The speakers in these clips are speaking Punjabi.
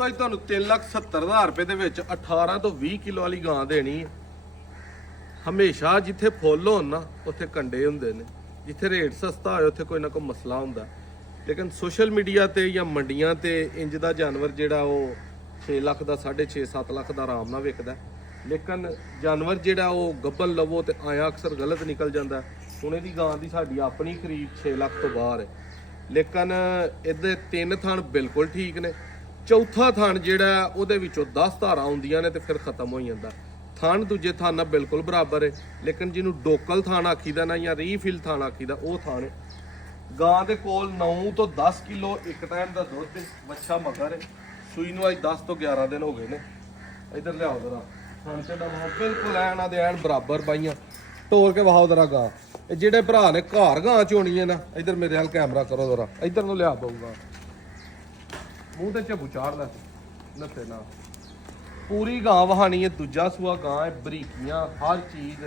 ਦੋਸਤੋ ਅੱਜ ਤੁਹਾਨੂੰ 3,70,000 ਰੁਪਏ ਦੇ ਵਿੱਚ 18 ਤੋਂ 20 ਕਿਲੋ ਵਾਲੀ ਗਾਂ ਦੇਣੀ ਹੈ। ਹਮੇਸ਼ਾ ਜਿੱਥੇ ਫੁੱਲ ਹੋਣ ਨਾ ਉੱਥੇ ਕੰਡੇ ਹੁੰਦੇ ਨੇ, ਜਿੱਥੇ ਰੇਟ ਸਸਤਾ ਹੋਏ ਉੱਥੇ ਕੋਈ ਨਾ ਕੋਈ ਮਸਲਾ ਹੁੰਦਾ। ਲੇਕਿਨ ਸੋਸ਼ਲ ਮੀਡੀਆ ਤੇ ਜਾਂ ਮੰਡੀਆਂ ਤੇ ਇੰਜ ਦਾ ਜਾਨਵਰ ਜਿਹੜਾ ਉਹ 6 ਲੱਖ ਦਾ 6.5 7 ਲੱਖ ਦਾ ਆਰਾਮ ਨਾਲ ਵਿਕਦਾ। ਲੇਕਿਨ ਜਾਨਵਰ ਜਿਹੜਾ ਉਹ ਗੱਭਣ ਲਵੋ ਤੇ ਆਇਆ ਅਕਸਰ ਗਲਤ ਨਿਕਲ ਜਾਂਦਾ। ਹੁਣ ਇਹਦੀ ਗਾਂ ਦੀ ਸਾਡੀ ਆਪਣੀ ਖਰੀਦ 6 ਲੱਖ ਤੋਂ ਬਾਹਰ ਹੈ, ਲੇਕਿਨ ਇਹਦੇ 3 ਥਣ ਬਿਲਕੁਲ ਠੀਕ ਨੇ। ਚੌਥਾ ਥਣ ਜਿਹੜਾ ਉਹਦੇ ਵਿੱਚੋਂ 10 ਧਾਰਾਂ ਆਉਂਦੀਆਂ ਨੇ ਤੇ ਫਿਰ ਖਤਮ ਹੋ ਜਾਂਦਾ। ਥਣ ਦੂਜੇ ਥਣ ਨਾਲ ਬਿਲਕੁਲ ਬਰਾਬਰ ਹੈ, ਲੇਕਿਨ ਜਿਹਨੂੰ ਡੋਕਲ ਥਣ ਆਖੀਦਾ ਨਾ ਜਾਂ ਰੀਫਿਲ ਥਣ ਆਖੀਦਾ ਉਹ ਥਣ ਹੈ। ਗਾਂ ਦੇ ਕੋਲ 9 ਤੋਂ 10 ਕਿਲੋ ਇੱਕ ਟਾਈਮ ਦਾ ਦੁੱਧ ਹੈ। ਵੱਛਾ ਮਗਰ ਹੈ, ਸੂਈ ਨੂੰ ਅੱਜ 10 ਤੋਂ 11 ਦਿਨ ਹੋ ਗਏ ਨੇ। ਇਧਰ ਲਿਆਓ ਜ਼ਰਾ ਥਣ ਤੇ ਡਾਵਾਂ ਬਿਲਕੁਲ ਐਨਾਂ ਦੇ ਐਨ ਬਰਾਬਰ ਪਾਈਆਂ। ਤੋੜ ਕੇ ਵਹਾਓ ਜ਼ਰਾ ਗਾਂ। ਇਹ ਜਿਹੜੇ ਭਰਾ ਨੇ ਘਰ ਗਾਂ ਚੋਣੀ ਹੈ ਨਾ, ਇਧਰ ਮੇਰੇ ਨਾਲ ਕੈਮਰਾ ਕਰੋ ਜ਼ਰਾ, ਇਧਰ ਨੂੰ ਲਿਆ ਪਊਗਾ। ਮੂੰਹ ਤੇ ਝੱਬੂ ਚਾੜ ਲੈ ਨੱਥੇ ਨਾ। ਪੂਰੀ ਗਾਂ ਵਹਾਣੀ ਹੈ, ਦੂਜਾ ਸੂਆ ਗਾਂ ਹੈ, ਬਰੀਕੀਆਂ ਹਰ ਚੀਜ਼।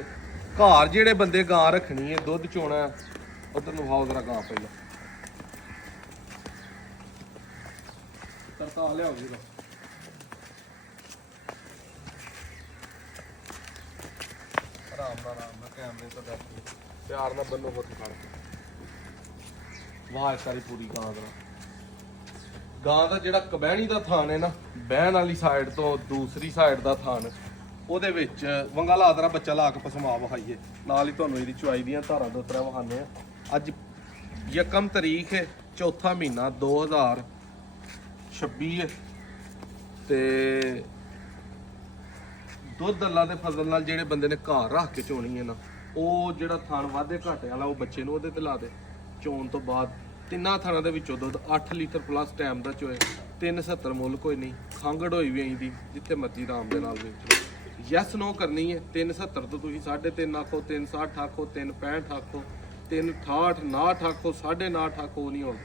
ਘਰ ਜਿਹੜੇ ਬੰਦੇ ਗਾਂ ਰੱਖਣੀ ਹੈ, ਦੁੱਧ ਚੋਣਾ, ਉਧਰ ਨੂੰ ਵਹਾਓ ਜ਼ਰਾ ਗਾਂ ਪਹਿਲਾਂ। ਤਰਤਾ ਲਿਆਓ ਜੀ ਆਰਾਮ ਨਾਲ ਕੈਮਰੇ ਤੋਂ ਬੈਠ ਪਿਆਰ ਨਾਲ ਬੰਨੋ ਹੱਥ ਫੜ ਕੇ। ਵਾਹ ਸਾਰੀ ਪੂਰੀ ਗਾਂ ਦਾ ਜਿਹੜਾ ਕਬਹਿਣੀ ਦਾ ਥਾਨ ਹੈ ਨਾ, ਬਹਿਣ ਵਾਲੀ ਸਾਈਡ ਤੋਂ ਦੂਸਰੀ ਸਾਈਡ ਦਾ ਥਾਨ, ਉਹਦੇ ਵਿੱਚ ਵੰਗਾ ਲਾ ਦਰਾ ਬੱਚਾ ਲਾ ਕੇ ਪਸਮਾ ਵਹਾਈਏ। ਨਾਲ ਹੀ ਤੁਹਾਨੂੰ ਇਹਦੀ ਚੁਆਈ ਦੀਆਂ ਧਾਰਾਂ ਦੋਤਰਾ ਵਹਾਨੇ ਆ। ਅੱਜ ਯਕਮ ਤਰੀਕ ਹੈ, ਚੌਥਾ ਮਹੀਨਾ 2026 ਹੈ ਤੇ ਦੁੱਧ ਅੱਲਾ ਦੇ ਫਜ਼ਲ ਨਾਲ ਜਿਹੜੇ ਬੰਦੇ ਨੇ ਘਰ ਰੱਖ ਕੇ ਚੋਣੀ ਹੈ ਨਾ, ਉਹ ਜਿਹੜਾ ਥਣ ਵਾਧੇ ਘਾਟੇ ਵਾਲਾ ਉਹ ਬੱਚੇ ਨੂੰ ਉਹਦੇ ਤੇ ਲਾ ਦੇ। ਚੋਣ ਤੋਂ ਬਾਅਦ ਤਿੰਨਾਂ ਥਣਾਂ ਦੇ ਵਿੱਚੋਂ ਦੁੱਧ 8 ਲੀਟਰ ਪਲੱਸ ਟਾਈਮ ਦਾ ਚੋਏ। 370 ਮੁੱਲ ਕੋਈ ਨਹੀਂ, ਖੰਗੜ ਹੋਈ ਵੀ ਆਈਂਦੀ ਜਿੱਥੇ ਮਰਜ਼ੀ ਆਰਾਮ ਦੇ ਨਾਲ ਵੇਚ ਲਓ। ਯੈਸ ਨੋ ਕਰਨੀ ਹੈ। 370 ਤੋਂ ਤੁਸੀਂ 3.5 ਆਖੋ, 360 ਆਖੋ, 365 ਆਖੋ, 368 59 ਆਖੋ, 9.5 ਆਖੋ, ਨਹੀਂ ਹੋਣਾ।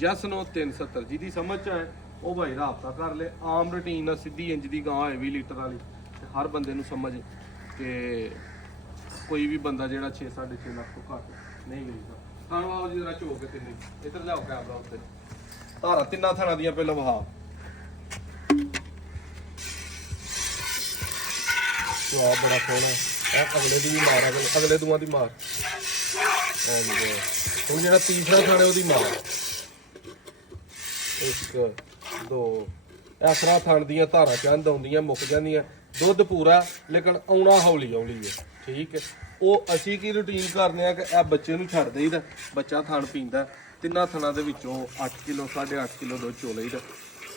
ਯੈਸ ਨੋ 370 ਜਿਹਦੀ ਸਮਝ ਚ ਆਏ ਉਹ ਭਾਈ ਰਾਬਤਾ ਕਰ ਲੈ। ਆਮ ਰੂਟੀਨ ਨਾਲ ਸਿੱਧੀ ਇੰਜ ਦੀ ਗਾਂ ਹੋਏ 20 ਲੀਟਰ ਵਾਲੀ, ਹਰ ਬੰਦੇ ਨੂੰ ਸਮਝ ਕਿ ਕੋਈ ਵੀ ਬੰਦਾ ਜਿਹੜਾ 6.5 ਲੱਖ ਤੋਂ ਘੱਟ ਨਹੀਂ ਵੇਚਦਾ। ਖਾਣ ਵਾਲਾ ਜੀ ਜਰਾ ਝੋਕ ਕੇ ਤਿੰਨੇ ਇੱਧਰ ਲਿਆਓ ਕੈਮਰਾ ਉੱਤੇ। ਧਾਰਾ ਤਿੰਨਾਂ ਥਣਾਂ ਦੀਆਂ ਪਹਿਲਾਂ ਵਹਾ। ਵਾਹ ਬੜਾ ਸੋਹਣਾ ਇਹ ਅਗਲੇ ਦੀ ਵੀ ਮਾਰ, ਅਗਲੇ ਦੂਆਂ ਦੀ ਮਾਰ। ਹੁਣ ਜਿਹੜਾ ਤੀਸਰਾ ਥਣ ਹੈ ਉਹਦੀ ਮਾਰ। 1 2 ਇਸ ਤਰ੍ਹਾਂ ਥਣ ਦੀਆਂ ਧਾਰਾਂ ਚੰਦ ਆਉਂਦੀਆਂ ਮੁੱਕ ਜਾਂਦੀਆਂ। ਦੁੱਧ ਪੂਰਾ ਲੇਕਿਨ ਆਉਣਾ ਹੌਲੀ ਹੌਲੀ ਹੈ, ਠੀਕ ਹੈ। ਉਹ ਅਸੀਂ ਕੀ ਰੂਟੀਨ ਕਰਦੇ ਆ ਕਿ ਇਹ ਬੱਚੇ ਨੂੰ ਛੱਡ ਦੇਈਦਾ, ਬੱਚਾ ਥਣ ਪੀਂਦਾ। ਤਿੰਨਾਂ ਥਣਾਂ ਦੇ ਵਿੱਚੋਂ 8 ਕਿਲੋ 8.5 ਕਿਲੋ ਦੁੱਧ ਚੋ ਲਈਦਾ।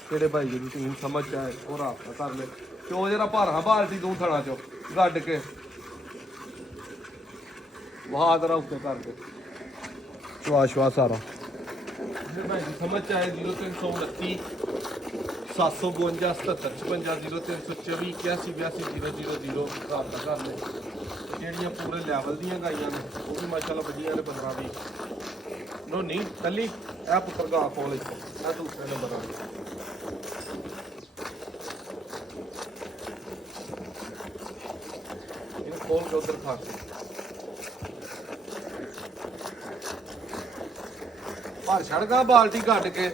ਕਿਹੜੇ ਭਾਈ ਦੀ ਰੂਟੀਨ ਸਮਝ ਆਏ ਉਹ ਰਾਬਤਾ ਕਰ ਲੈ। ਚੋ ਜਿਹੜਾ ਭਾਰਾ ਬਾਲਟੀ ਦੋ ਥਣਾਂ ਚੋਂ ਗੱਡ ਕੇ ਵਾਹ ਦਰਾ ਉੱਤੇ ਕਰਕੇ ਚਵਾ ਸ਼ਵਾ ਸਾਰਾ। ਜਿਹੜੇ ਭਾਈ ਦੀ ਸਮਝ ਆਏ 0329 752 77 55 0324 81 82 000 ਰਾਬਤਾ ਕਰ ਲੈ। ਜਿਹੜੀਆਂ ਪੂਰੇ ਲੈਵਲ ਦੀਆਂ ਗਾਈਆਂ ਨੇ ਉਹ ਵੀ ਮਾਸ਼ਾਅੱਲਾ ਵਧੀਆ ਨੇ। 15 20 ਨੋ ਨਹੀਂ ਕੱਲੀ ਇਹ ਪੁੱਤਰ ਗਾਂ ਕੋਲ ਇਹ ਦੂਸਰੇ ਨੰਬਰ ਆ। ਇਹ ਖੋਲ ਕੇ ਉਧਰ ਖਾ ਕੇ ਭਾਰ ਛੜਗਾ ਬਾਲਟੀ ਕੱਢ ਕੇ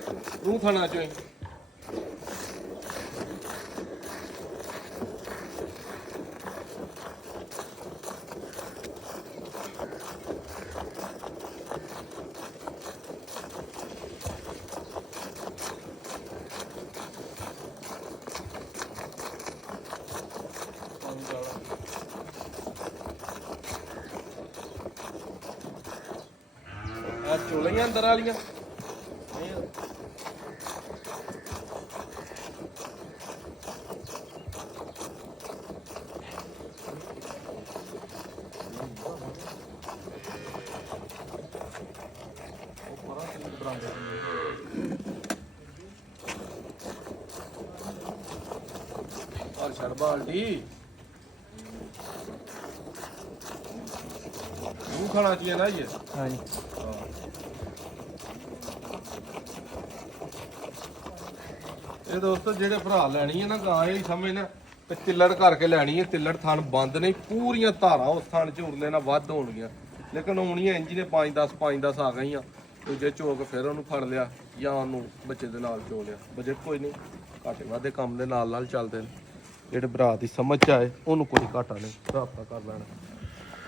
ਤੂੰ ਖਾਣਾ ਚੋਈ। ਚੋਲੀਆਂ ਅੰਦਰ ਵਾਲੀਆਂ और छड़ बाल्टी मुंह खाना चाहिए ना ये। हाँ जी ਇਹ ਦੋਸਤੋ ਜਿਹੜੇ ਭਰਾ ਲੈਣੀ ਹੈ ਨਾ ਗਾਂ ਇਹ ਸਮਝ ਨਾ ਤੇ ਤਿੱਲੜ ਕਰਕੇ ਲੈਣੀ ਹੈ। ਤਿੱਲੜ ਥਣ ਬੰਦ ਨਹੀਂ, ਪੂਰੀਆਂ ਧਾਰਾਂ ਉਸ ਥਣ ਚ ਉਰਲੇ ਨਾਲ ਵੱਧ ਹੋਣਗੀਆਂ। ਲੇਕਿਨ ਆਉਣੀਆਂ ਇੰਜ ਨੇ 5-10 ਆ ਗਈਆਂ। ਦੂਜੇ ਝੋਕ ਫਿਰ ਉਹਨੂੰ ਫੜ ਲਿਆ ਜਾਂ ਉਹਨੂੰ ਬੱਚੇ ਦੇ ਨਾਲ ਚੋ ਲਿਆ। ਬਜਟ ਕੋਈ ਨਹੀਂ। ਘਾਟੇ ਵਾਧੇ ਕੰਮ ਦੇ ਨਾਲ ਚੱਲਦੇ ਨੇ। ਜਿਹੜੇ ਭਰਾ ਦੀ ਸਮਝ ਚ ਆਏ ਉਹਨੂੰ ਕੋਈ ਘਾਟਾ ਨਹੀਂ, ਰਾਬਤਾ ਕਰ ਲੈਣਾ।